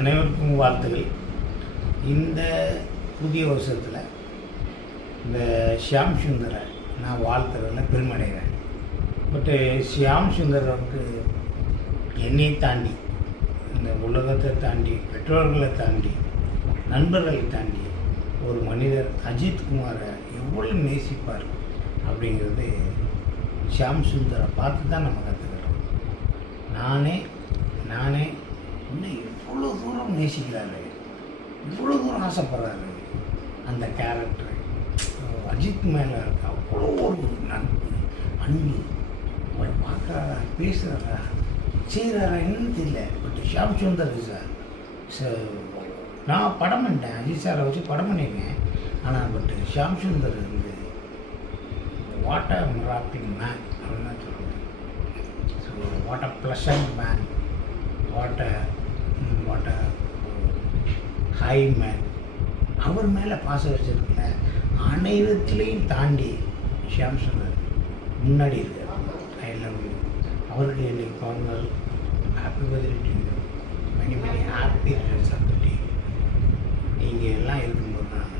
அனைவருக்கும் வாழ்த்துக்கள். இந்த புதிய வருஷத்தில் இந்த ஷியாம் சுந்தரை நான் வாழ்த்துறதுல பெருமடைகிறேன். பட்டு ஷியாம் சுந்தர் வந்து என்னை தாண்டி, இந்த உலகத்தை தாண்டி, பெற்றோர்களை தாண்டி, நண்பர்களை தாண்டி ஒரு மனிதர் அஜித்குமாரை எவ்வளோ நேசிப்பார் அப்படிங்கிறது ஷியாம் சுந்தரை பார்த்து தான் நம்ம கற்றுக்கிறோம். நானே இன்னும் இவ்வளோ தூரம் நேசிக்கிறாரு, இவ்வளோ தூரம் ஆசைப்படுறாரு. அந்த கேரக்டர் அஜித் மேலே இருக்க அவ்வளோ ஒரு நட்பு, அன்பு, அவரை பார்க்குறாரா, பேசுகிறாரா, செய்கிறாரா என்னன்னு தெரியல. பட் ஷியாம் சுந்தர் சார் நான் படம் பண்ணிட்டேன், அஜித் சாரை வச்சு படம் பண்ணியிருக்கேன். ஆனால் பட் ஷியாம் சுந்தர் வந்து வாட் அ மிராக்கிள் மேன் அப்படின்னு தான் சொல்லுவேன். So what a pleasant man, what a high man. அவர் மேலே பாசம் வச்சிருக்கல அனைவத்திலையும் தாண்டி ஷியாம் சுந்தர் முன்னாடி இருக்கார். I love you. அவருக்கு என்னைக்கு Pongal, happy birthday to you, many happy returns of the day. நீங்கள் எல்லாம் இருக்கும்போது தான்